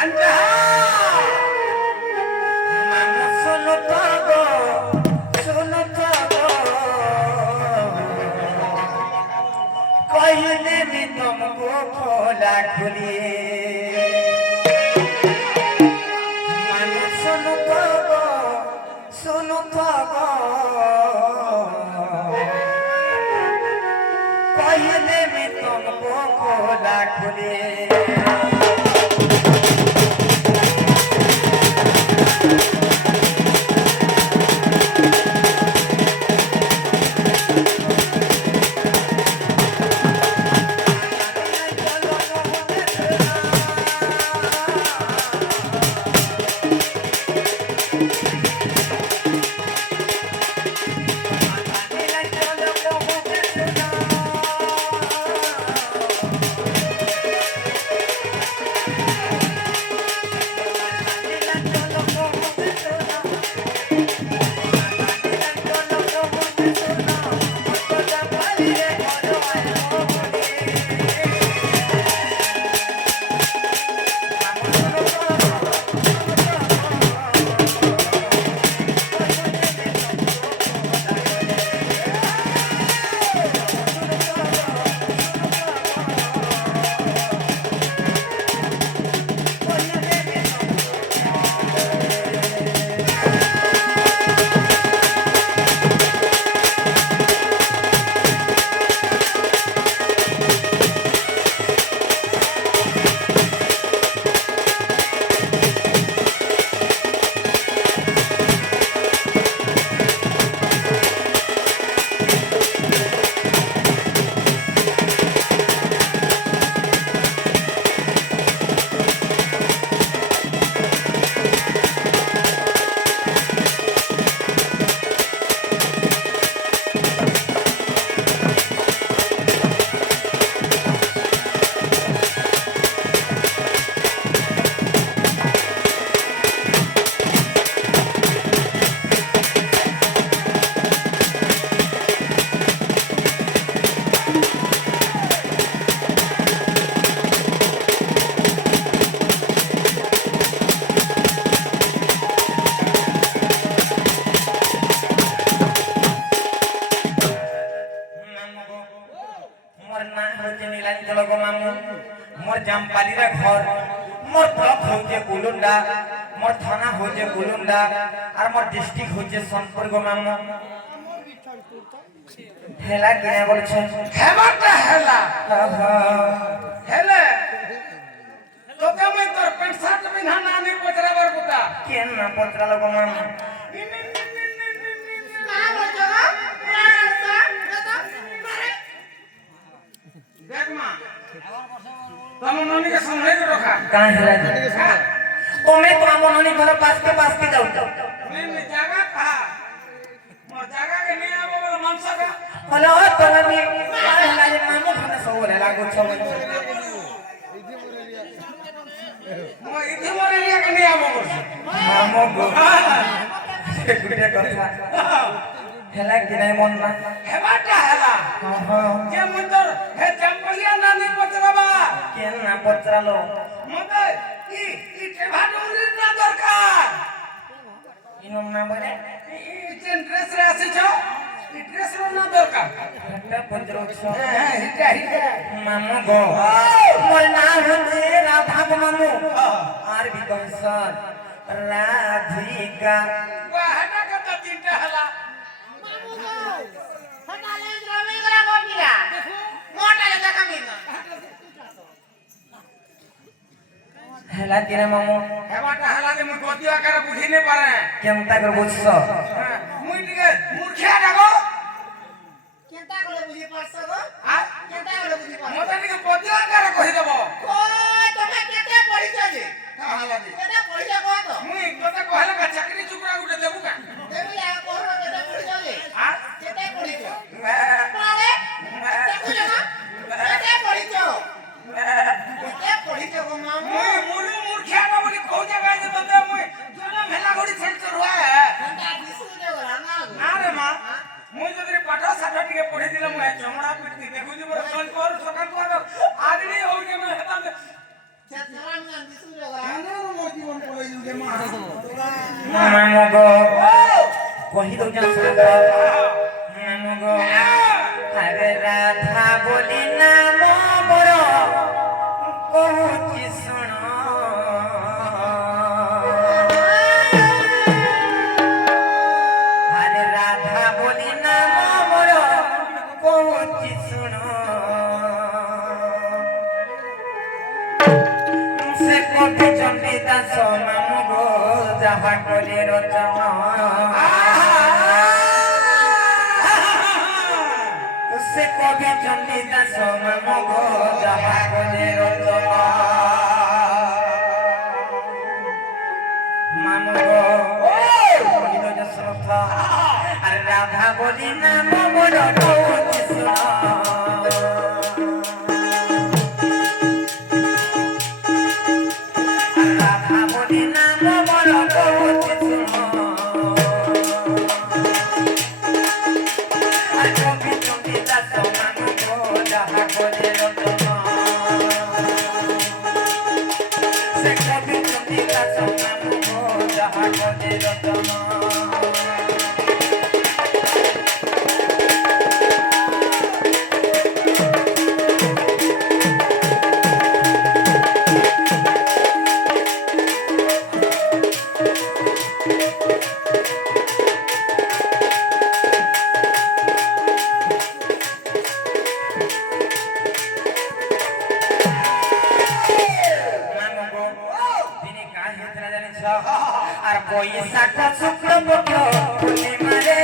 আন্টা মামু শোনো তো গো শোনো তো গো কইলে নি তুমকো খোলা খুলি মামু শোনো তো গো শোনো তো গো কইলে নি তুমকো খোলা খুলি मोर जामपाली रे घर मोर ब्लॉक होजे गुलुंडा मोर थाना होजे गुलुंडा और मोर डिस्ट्रिक्ट होजे सोनपुर गो मामू हेला किने बोलछे हेमाटा हेला हेले তোকে মই তোর প্যান্ট শার্ট বিনা নানি পচরাবার কথা কেন না পত্রা লগো মামু দেখ মা তোমার ননিকে সম্ভাই রখা কাই হেলা তুমি তো আমন ননি ঘর পাস के जाऊ मैं जगह कहा मोर जगह के नहीं आबो बोल मनसा का हेलो तोला मी हेला जे मामू खाने सबले लागो छ मो इथे मोरे लिया के नहीं आबो बोल मामू गो गुटे কথা हेला किने मन ना हेबाटा हेला जे मुतर हे चंपलिया नानी पचराबा केन ना पचरालो मते ई टेभाडुरी ना दरकार इनो ना बरे ई जेन ड्रेस रे आसी छ ई ड्रेस रो ना दरकार हट्टा पचरो छ हिटा मामू गो मोर नाम हजे राधा मामू आर भी कंसन राधिका वा हटा का तीनटा हला हेला किने मामू हेबाटा हला जे मु गदिया कर बुझी नै पारे केनता कर बुझछ मुई टिके मूर्खिया डागो केनता गले बुझी पारछ गो आ केनता गले बुझी पारछ मते टिके गदिया कर कहि देबो ओय तमे केते पढिछ जे का हला दे केते पढिछ को तो मुई तते कहले का चाकरी चुकरा गुटे देबु का देबी या कोरो केते पढिछ जे आ केते पढिछ पारे देखु जना केते पढिछ केते पढिछ गो मामू मुई मुलु मूर्खिया ना बोली कहू जगह जे तते मुई जने भेला घोड़ी सेंटर हुआ है केनता दिसु जे गला ना अरे मां मुई जदि पाठा साठा टिके पढि दिले मुई चमड़ा पिटती देखु जे मोर कल कर सकाल कर आज দৌজা শ্রোত মামুগো আরে রাধা বলি নাম মোর কହୁছি শুণ আরে রাধা বলি নাম মোর কହୁছি শুণ সে কবি চণ্ডী দাস মামুগো যাহা কলি রচনা সে কবি চণ্ডী দাস মামুগো যাহা কলি রচনা মামুগো বলিল যে শ্রদ্ধা আর রাধা বলি নাম মোর কହୁছি শুণ রাধা বলি নাম মোর কହୁছি শুণ আর কবি চণ্ডী দাস মামুগো যাহা কলি রচনা সে কবি চণ্ডী দাস মামুগো যাহা কলি রচনা আর বৈশাখ শুক্লপক্ষ পূর্ণিমারে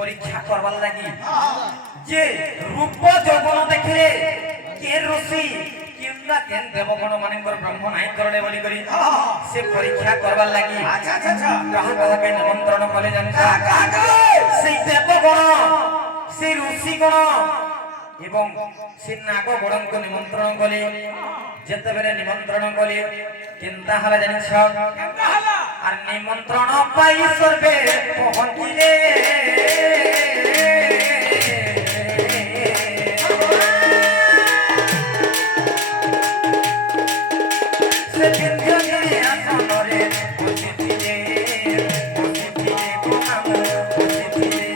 পরীক্ষা করবার লাগি যে রূপ যৌবন দেখলে কে ঋষি কিংবা কেন দেবগণ মানকর ব্রহ্ম নাই করলে বলি করি সে পরীক্ষা করবার লাগি আচ্ছা আচ্ছা আচ্ছা কাহা কাহাকে নিমন্ত্রণ করে জানিস সেই দেবগণ সেই ঋষিগণ এবং সে নাগগণকে নিমন্ত্রণ কলে যেতেবেলে নিমন্ত্রণ কলে কেনতা হলা জানিস কেনতা হলা আর নিমন্ত্রণ পাই সর্বে পਹੁঁচিলে সে বিন্ধ্যগিরি আসনরে বসিছিলে বসিছিলে গোনাম বসিছিলে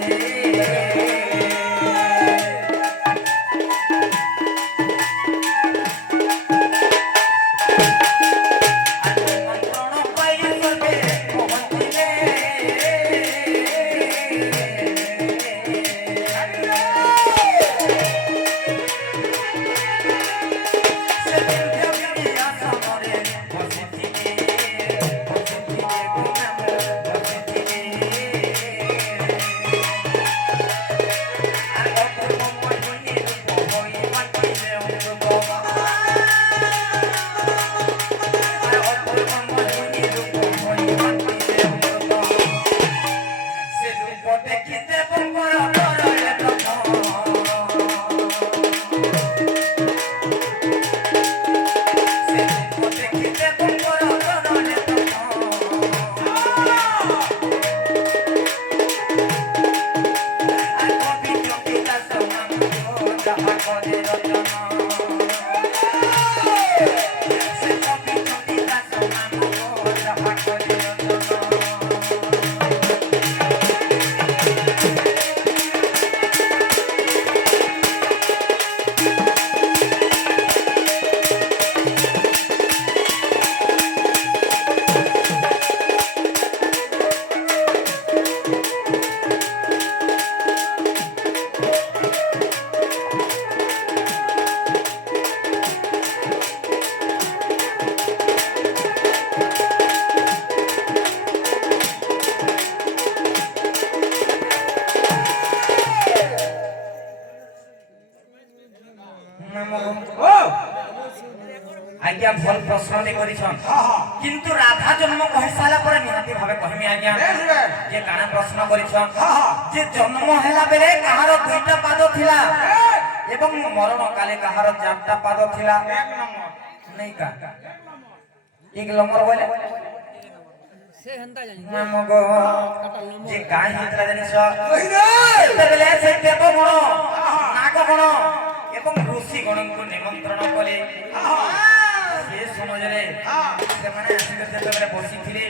আজ্ঞা ভাল প্রশ্ন করিছন কিন্তু রাধা জন্ম কহি সারা পরে নিহাতি ভাবে কহিমি আজ্ঞা যে কানা প্রশ্ন করিছন যে জন্ম হেলা বেলে কাহার দুইটা পাদ থিলা এবং মরণ কালে কাহার চারটা পাদ থিলা নাই কা এক নম্বর বলে মামগো যে কাই হিতলা জানিছ বেলে সে দেব গুণ নাগ গুণ এবং ঋষি গণଙ୍କୁ নিমন্ত্রণ কলে সে সমাজরে ସେମାନେ ଆସିକି ଯେତେବେଳେ ବସିଥିଲେ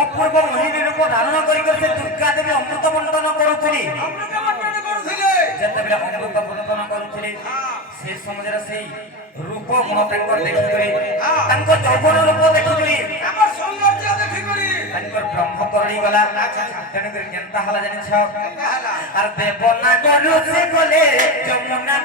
ଅପୂର୍ବ ମୋହିନୀ ରୂପ ଧାରଣ କରି ସେ ଦୁର୍ଗା ଦେବୀ ଅମୃତ ବଣ୍ଟନ କରୁଥିଲେ ଯେତେବେଳେ ଅମୃତ ବଣ୍ଟନ କରୁଥିଲେ ସେ ସମାଜରେ ସେଇ ରୂପ ଗୁଣ ତାଙ୍କର ଦେଖିକରି ତାଙ୍କ ଯୌବନ ରୂପ ଦେଖିକରି ତାଙ୍କର ବ୍ରହ୍ମ କରଡ଼ି ଗଲା ତେଣୁକରି କେନ୍ତା ହେଲା ଜାଣିଛ ଆର ଦେବନା ଗଲୁ ସେ ଗଲେ ଯମୁନା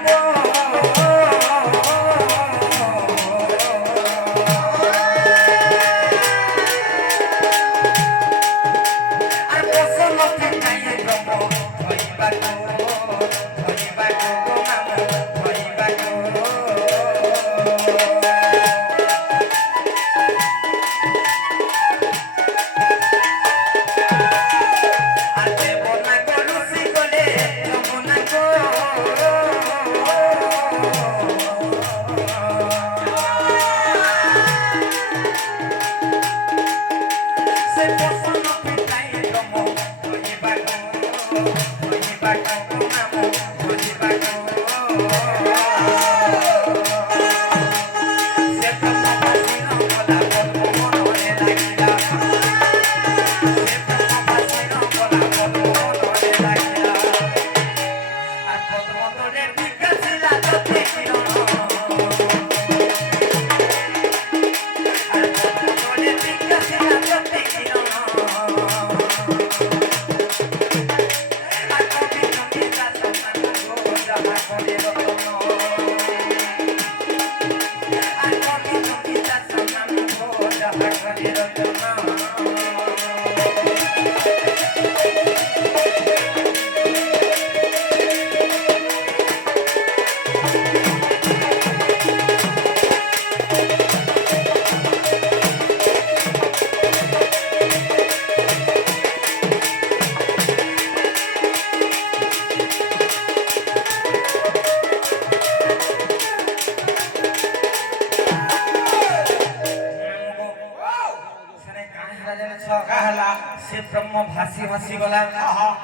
से ब्रह्म भासी भासी गला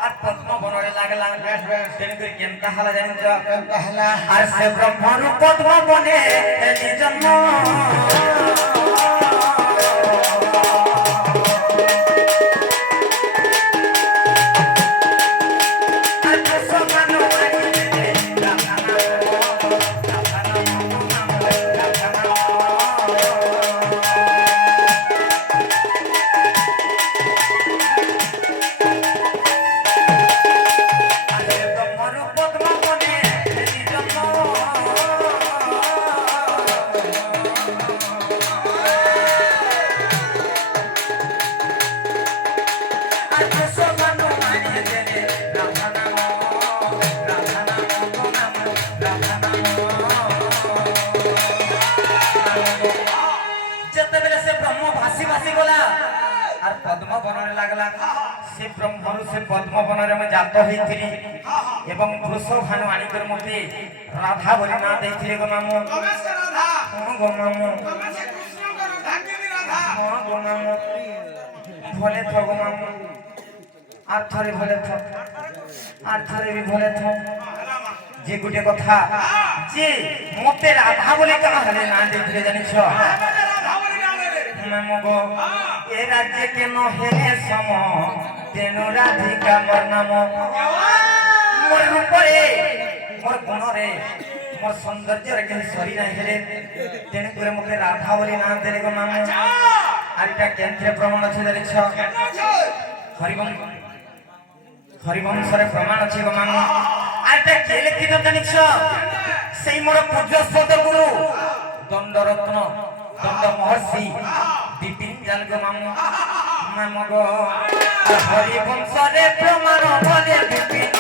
और पद्म बनरे लागला तेनकरी केनता हला जानि जा केनता हला और से ब्रह्म रूप पद्म बने निजन्म पद्म बनरे लागला से ब्रह्मरु से पद्म बनरे में जात होइथिली एवं पुरुष भानु आनी कर मते राधा बोली ना देथिले गो मामू राधा गो मामू कृष्ण को धागिनी राधा गो मामू भले थो गो मामू आर थरे भले थो आर थरे भी भले थो जे गुटे कथा जे मते राधा बोली कहा हले ना देथिले जानि छ মামগো এ রাজ্যে কেন হেলে সম তেনু রাধিকা মোর নাম মোর রূপরে মোর গুণরে মোর সৌন্দর্যরে কেন সরি নাই হেলে তেণু করে মতে রাধা বলি নাম দেলে গো মাম আর এটা কেন্দ্রে প্রমাণ আছে জানিছ হরিবংশরে প্রমাণ আছে গো মাম আর এটা কে লিখিত জানিছ সেই মোর পূজ্যস্পদ গুরু দণ্ডরত্ন দণ্ড মহর্ষি বিপিন জাল গো মাম মামগো হরিবংশরে প্রমাণ বলে বিপিন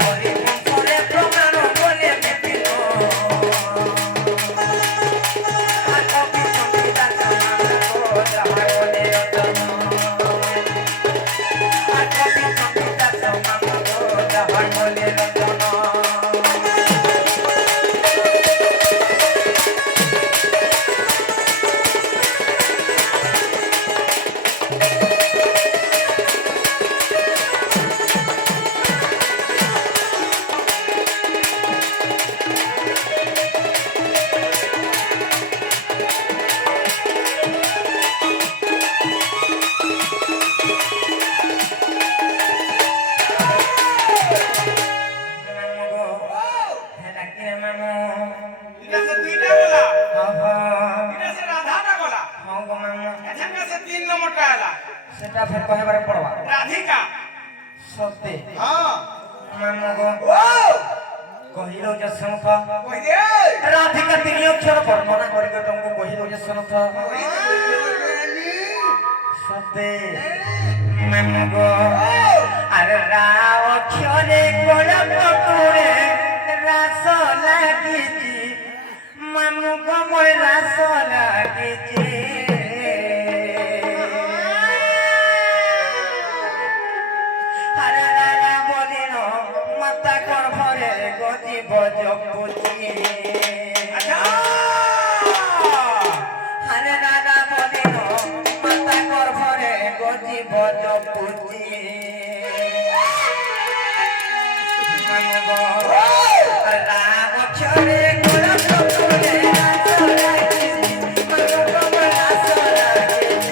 হরিবংশরে প্রমাণ বলে বিপিন আর কবি চন্ডিদা মামগো যাহার বলে রতন আর কবি চন্ডিদা মামগো যাহার বলে রতন এটা সে দুইটা গলা এটা সে রাধাটা গলা এখানে সে 3 নম্বরটা এলা সেটা ফের কহেবারে পড়বা রাধিকা সত্যি হ্যাঁ মামগো ও কহিল যে শঙ্খ কই দে রাধিকা তিনি অক্ষর বর্ণনা করি তোমাকে কহিল যে শঙ্খ সত্যি মামগো আরে রাও অক্ষরে গোলাপ করে রাস লাগিছি মামগো মোর রাস লাগিছি আরে রারা বলিল মাতা গর্ভরে গজিব জপুতি আরে রারা বলিল মাতা গর্ভরে গজিব জপুতি মামগো রাম অক্ষরে গোলাপ ফুলে রাস লাগিছি মামগো মোর রাস লাগিছি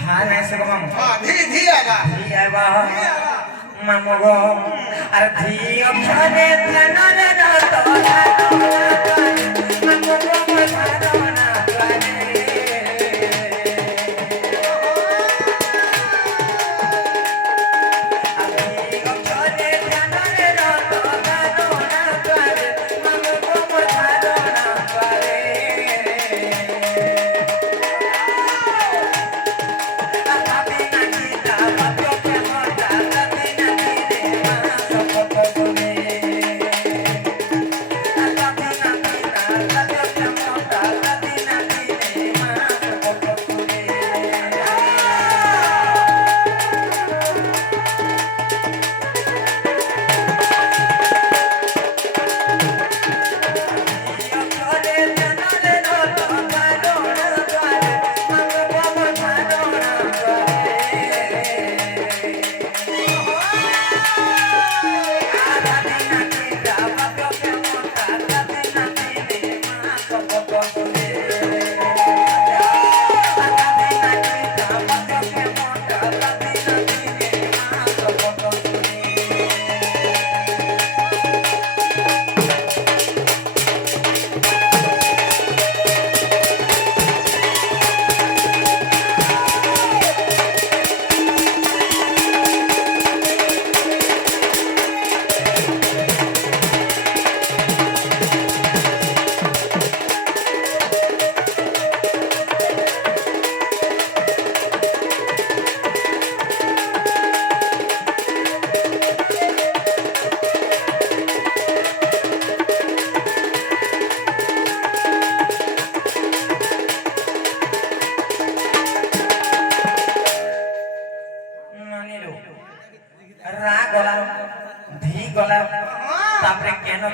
ধান আছে গো মামু ধীরে ধীরে আগা আইবা মামু গো আর ধি অক্ষরে ধ্যান রে তোলা মামু গো মোর ধারণা করে আর ধি অক্ষরে ধ্যান রে তোলা করে মামু গো মোর ধারণা করে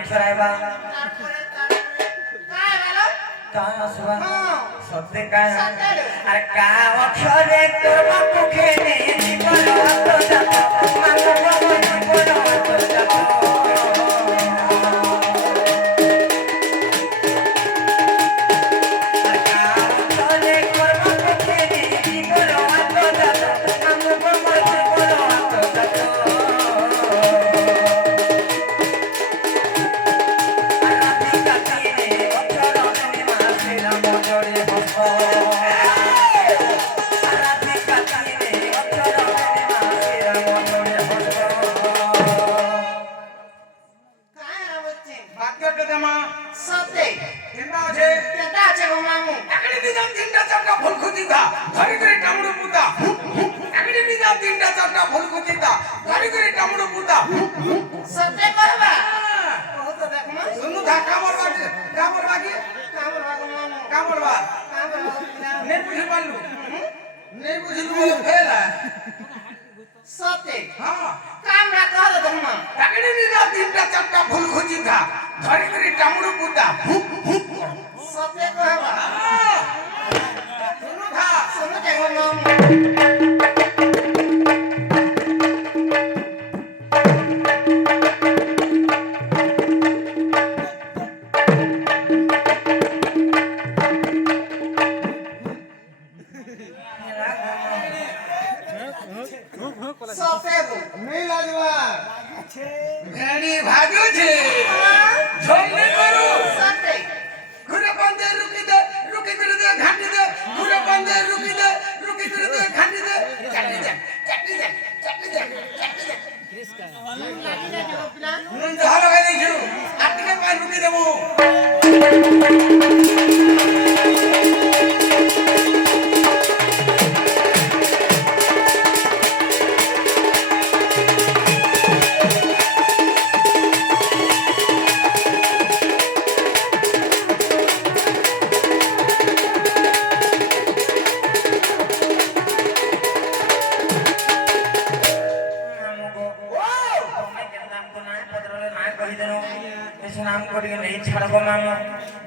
ଅକ୍ଷରାଇବା काय झालं କା ଆସିବା ହଁ ସତେ କା ସତରେ ଆରେ କା ଅକ୍ଷରେ ତୋର ବାପୁ ଖେଳେ ଜୀବନ ହାତ ଯାକ ମାନବ ଜୀବନ ହାତ ଯାକ ଆରେ କା ଅକ୍ଷରେ ତୋର ବାପୁ ଖେଳେ ଜୀବନ ହାତ ଯାକ ମାନବ ଜୀବନ ହାତ ଯାକ ରାତି କାଟିରେ ଅକ୍ଷର ମାସେର ମଜରେ ହସ ରାତି କାଟିରେ ଅକ୍ଷର ମାସେର ମଜରେ ହସ काय आवडते বাক্যটা দেমা सते কেনটা আছে केटा আছে গো মামু একড়ি দিদাম তিনটা চারটা ফুল খুঁজিতা ধরি করে টামড়ু পুতা একড়ি দিদাম তিনটা চারটা ফুল খুঁজিতা ধরি করে টামড়ু পুতা सते करबा बहुत देख मा শুনু ধা কামড় বাকি कामर भागो मामू কামড় বা कामर भागो নে বুঝি পারলু নে বুঝলু বলে ফেলা सते হ্যাঁ काम ना कर दो मा একড়ি দিদাম তিনটা চারটা ফুল খুঁজিতা ধরি করে টামড়ু পুতা सते करबा শুনু ধা सुनो जे गो मामू सते गो नहीं लागवा ভেড়ি ভাগুছে ঝলনে করু सते ঘুরে বন্ধে রুকি দে রুকি করে দে ঘাটি দে ঘুরে বন্ধে রুকি দে রুকি করে দে ঘাটি দে চাটি দে চাটি দে চাটি দে চাটি দে लागी ना जो पिला নুন ঝাল হয়ে দেখিও আটকে পায় রুকি দেবো नाम करिए नहीं छाड़ब मामू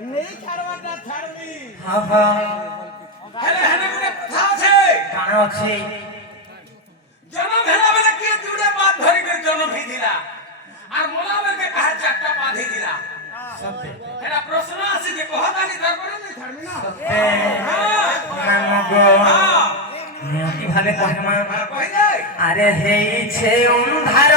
নেই ছাড়বাটা ছাড়বি हाँ हाँ হেলে হেলে করে কথা আছে কানা ଅଛି জনম হেলা বেলা কে দুড়ে বাদ ধরি করে জনম হি দিলা আর মোলা বেকে কাহে চারটা বাঁধি দিলা সতে হেলা প্রশ্ন আছে যে কহতানি তারপরে তুই ছাড়বি না সতে মামু গো হ্যাঁ নিয়তি ভাবে কহে মা কই যাই আরে হেইছে অন্ধার